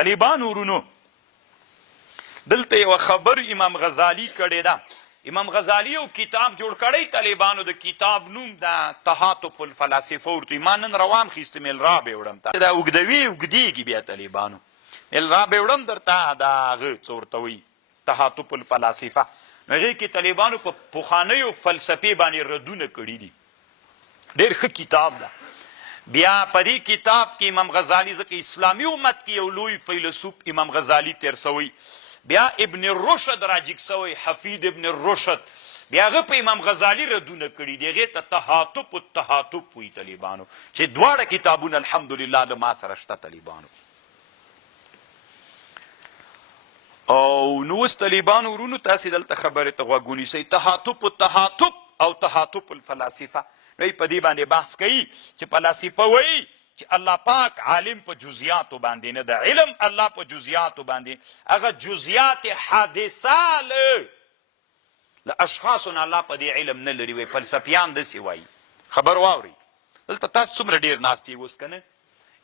طالبانو ورونو دلته یو خبر امام غزالی کړی ده. امام غزالی یو کتاب جوړ کړی طالبانو، د کتاب نوم ده تحاتف الفلاسفه ورته. ما نن روان خیستم الرا به وړم ته دا اوږدوي اوږدېږي بیا طالبانو الرا به وړم درته د هغه څه ورته وایي تحاتف الفلاسفه. نو هغې کې طالبانو په پخوانیو فلسفې باندې ردونه کړي دي. ډېر ښه کتاب ده. بیا په دې کتاب کې امام غزالی ځکه اسلامي امت کې یو لوی فیلسوف امام غزالی تیر سوی، بیا ابن رشد راجګ سوی، حفید ابن رشد، بیا هغه په امام غزالی ردونه کړي دي. هغې ته تحاتف التحاتف وایي طالبانو، چې دواړه کتابونه الحمدلله له ما سره شته طالبانو. او نو اوس طالبانو ورونو تاسې دلته خبرې ته غوږ ونیسئ. تحاتف التحاتف او تحاتف الفلاسفه دوی په دې باندې بحث کوي چې فلاسفه وایي چې الله پاک عالم په جزیاتو باندې نه ده، علم الله په جزیاتو باندې، هغه جزیات حادثه له اشخاصو نه الله په دې علم نه لري. وایي فلسفیان داسې وایي. خبر واورئ دلته تاسو څومره ډېر ناست یې اوس که نه.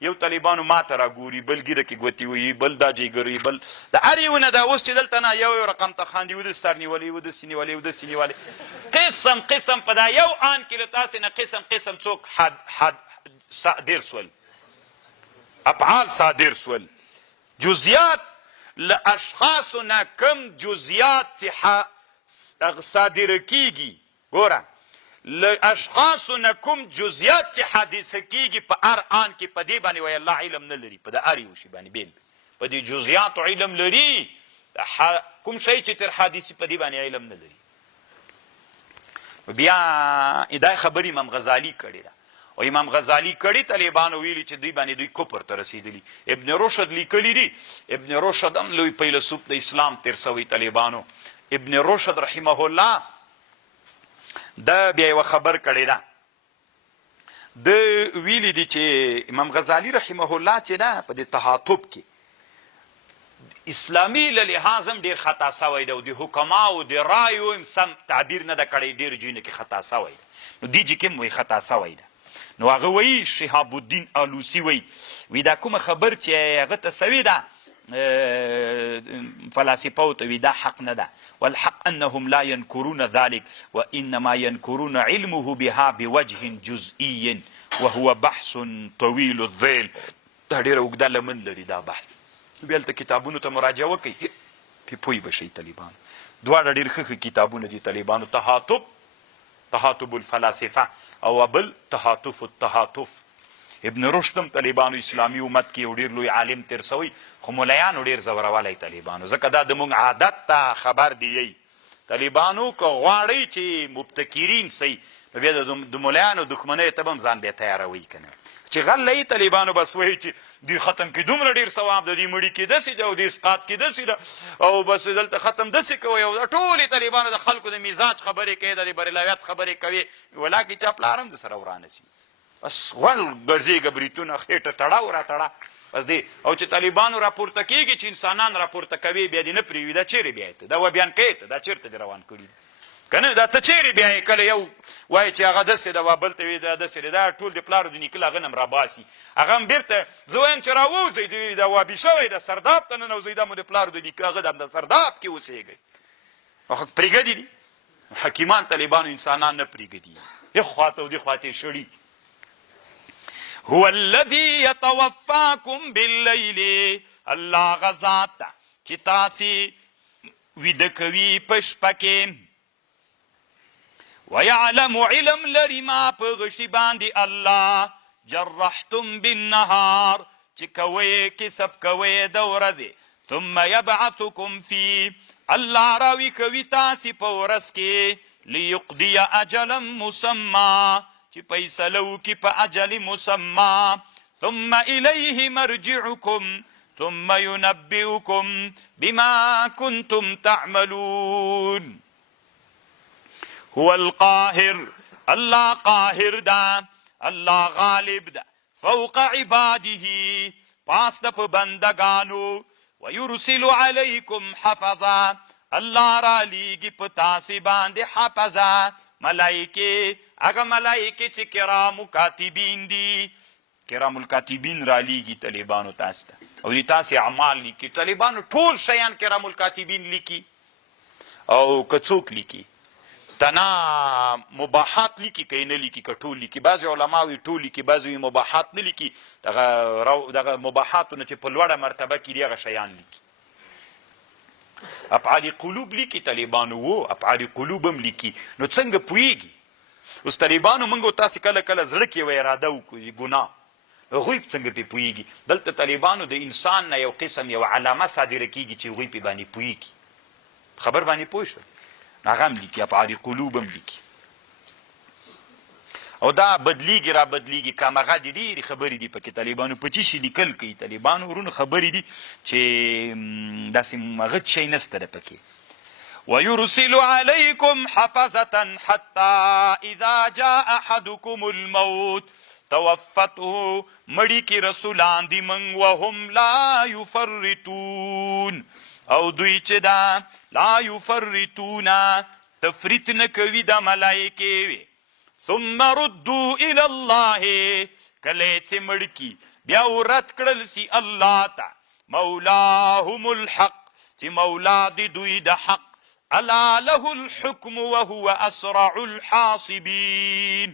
یو طالبانو ما ته راګوري، بل ګیره کې ګوتې وهي، بل دا جیګروي، بل د هر یو نه دا اوس چې دلته نه یو رقم ته خاندي، وداسې سر نیولی، وداسې نیولی، وداسې نیولی، قسم قسم په دا یو آن کې له تاسې نه قسم قسم څوک صادر سول، افعال صادر سول. جزیات له اشخاصو نه کم جزیات چې صادره کیږي، ګوره له اشخاصو نه کوم جزیات چې حادثه کیږي په هر آن کې په دې باندې وایي الله علم نه لري. په د هر یو شي باندې بیل په دې جزیاتو علم لري، کوم شی چې تر حادثې په دې باندې علم نه لري. بیا دا خبرې امام غزالی کړې ده. او امام غزالی کړي طالبانو ویلي چې دوی باندې دوی کفر ته رسېدلي. ابن رشد لیکلي دي. ابن رشد هم لوی فیلسوف د اسلام تیر سوی طالبانو. ابن رشد رحمه الله دا بیا یوه خبر کړې ده. د ویلي دي چې امام غزالی رحمه الله چې ده په دې تحاتف کې اسلامي له لحاظ هم ډېر خطا سوی ده، او د حکماو د رایو هم سم تعبیر نه ده کړی، ډېر ځایونو کې خطا سوی ده. نو دې کې هم وایي خطا سوی ده. نو هغه وایي شهاب الدین آلوسی وایي دا کومه خبر چې هغه ته سوې ده فلاسفه ته وي دا حق نه ده. والحق انهم لا ينكرون ذلك وانما ينكرون علمه بها بوجه جزئي وهو بحث طويل الذيل. دا ډېره اوږده لمن لري دا بحث. بیا هلته کتابونو ته مراجعه وکئ پې پوه به شئ طالبانو. دواړه ډېر ښه ښه کتابونه دي طالبانو. تحاتف الفلاسفه او بل تحاتف التحاتف. ابن رشد هم طالبانو اسلامي امت کې یو ډېر لوی عالم تیر سوی، خو ملیانو ډېر زوروالی طالبانو، ځکه دا زموږ عادت ته خبر دی. طالبانو که غواړئ چې مبتکرین سئ نو بیا د ملیانو دښمنیو ته به هم ځان بیا تیاروئ که نه. چې غله طالبانو بس وایي چې دوی ختم کې دومره ډېر ثواب ده، دوی مړي کې داسې ده او د اسقاط کې داسې ده او بس دلته ختم داسې کوئ. او دا ټولې طالبانو د خلکو د مزاج خبرې کوي، د بریلویت خبرې کوي، ولاکې چا پلار هم د سره ورانه شي. بس غوړ ګرځېږه بریتونه خېټه تړه را تړه بس دی. او چې طالبانو راپورته کېږي چې انسانان راپورته کوي بیا دې نه پرېوي. دا چیرې بیا ته دا بیان کوې ته دا چېرته دې روان کړي که نه؟ دا ته چیرې بیا یې کله یو وایي چې هغه داسې ده بل ته وایي دا داسې دی، دا ټول د پلارو د نیکه له هغه نه هم راباسي. هغه هم بېرته زه وایم چې راووځئ دوی دا وابي شوی ده سرداب ته ننوځئ، دا مو د پلارو د نیکه هغه د سرداب کې اوسېږئ. پرېږدي دي حکیمان طالبانو انسانان نه پرېږدي، یو خواته او دې خواته یې شړي. هو الذي يتوفاكم بالليل، الله غذات ده چې تاسې ویده کوي په شپه کې. ويعلم علم لري ما په غشي باندې الله جرحتم بالنهار چې کوئ کسب کوئ د ورځې. ثم يبعثكم فيه، الله راوي کوي تاسې په ورځ کې. ليقضي اجلا مسمى، چې فیصله وکړي په اجل مسمى. ثم الیه مرجعکم ثم ينبئکم بما كنتم تعملون. هو القاهر، الله قاهر ده، الله غالب ده، فوق عباده، پاس ده په بندگانو. ويرسل علیکم حفظا، الله را لیږي په تاسې باندې حفظا ملائکې، هغه ملائکې چې کرامو کاتبین دي. کرام الکاتبین را لیږي طالبانو تاسو ته. او د تاسې اعمال لیکي. طالبانو ټول شیان کرام الکاتبین لیکي او که څوک لیکي تنا مباحات لیکي که نه لیکي که ټول لیکي. بعضې علما وي ټول لیکي، بعضې وي مباحات نه لیکي. دغه مباحاتو نه چې په لوړه مرتبه کې دي هغه شیان لیکي. افعال قلوب لیکي طالبانو، و افعال قلوب هم لیکي. نو څنګه پوهېږي؟ اوس طالبانو موږ تاسې کله کله زړه کې یوه اراده وکړو ګناه، هغوی څنګه پې پوهېږي؟ دلته طالبانو د انسان نه یو قسم یو علامه صادره کېږي چې هغوی پې باندې پوهېږي. خبر باندې پوه شول؟ هغه هم لیکي، افعال قلوب هم لیکي. او دا بدلیږي را بدلیږي، کامغه دي ډېرې خبرې دي پکې. طالبانو په څه شي لیکل کوي؟ طالبانو ورونو خبرې دي چې داسې هغه شی نسته ده پکې. ويرسل عليكم حفظة حتى إذا جاء أحدكم الموت توفته مړي کې رسولان دي من وهم لا يفرطون، او دوی چې دا لا يفرطون تفریط نه کوي د ملایکې وي. ثم ردوا الى الله کله چې مړ کی بیا ورت کړل سي الله ته مولاهم الحق چې مولا دی دوی د حق. الا له الحكم وهو اسرع الحاصبين.